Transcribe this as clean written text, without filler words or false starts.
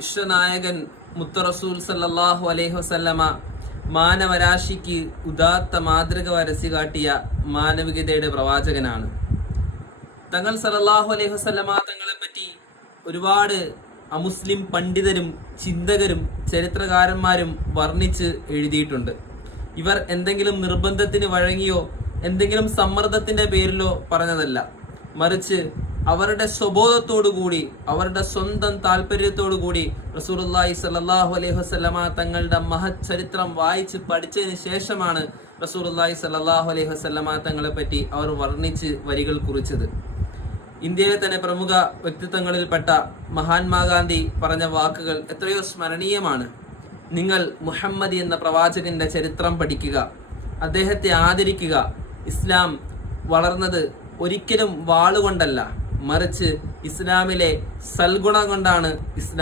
വിശ്വനായകൻ മുത്തറസൂൽ സല്ലല്ലാഹു അലൈഹി വസല്ലമ മാനവരാശിക്ക് ഉദാത്ത മാതൃക വരച്ചു കാട്ടിയ മാനവികതയുടെ പ്രവാചകനാണ്. തങ്ങൾ സല്ലല്ലാഹു അലൈഹി വസല്ലമ തങ്ങളെ പറ്റി ഒരുപാട് അമുസ്ലിം പണ്ഡിതരും ചിന്തകരും ചരിത്രകാരന്മാരും വർണ്ണിച്ച് എഴുതിയിട്ടുണ്ട്. ഇവർ എന്തെങ്കിലും നിർബന്ധത്തിന് വഴങ്ങിയോ എന്തെങ്കിലും സമ്മർദ്ദത്തിന്റെ പേരിലോ പറഞ്ഞതല്ല, മറിച്ച് അവരുടെ സ്വബോധത്തോടുകൂടി അവരുടെ സ്വന്തം താല്പര്യത്തോടുകൂടി റസൂലുള്ളാഹി സ്വല്ലല്ലാഹു അലൈഹി വസല്ലമ തങ്ങളുടെ മഹത് ചരിത്രം വായിച്ച് പഠിച്ചതിന് ശേഷമാണ് റസൂലുള്ളാഹി സ്വല്ലല്ലാഹു അലൈഹി വസല്ലമ തങ്ങളെ പറ്റി അവർ വർണ്ണിച്ച് വരികൾ കുറിച്ചത്. ഇന്ത്യയിലെ തന്നെ പ്രമുഖ വ്യക്തിത്വങ്ങളിൽപ്പെട്ട മഹാത്മാഗാന്ധി പറഞ്ഞ വാക്കുകൾ എത്രയോ സ്മരണീയമാണ്. നിങ്ങൾ മുഹമ്മദ് എന്ന പ്രവാചകന്റെ ചരിത്രം പഠിക്കുക, അദ്ദേഹത്തെ ആദരിക്കുക. ഇസ്ലാം വളർന്നത് ഒരിക്കലും വാളുകൊണ്ടല്ല, മറിച്ച് ഇസ്ലാമിലെ സൽഗുണം കൊണ്ടാണ് ഇസ്ലാം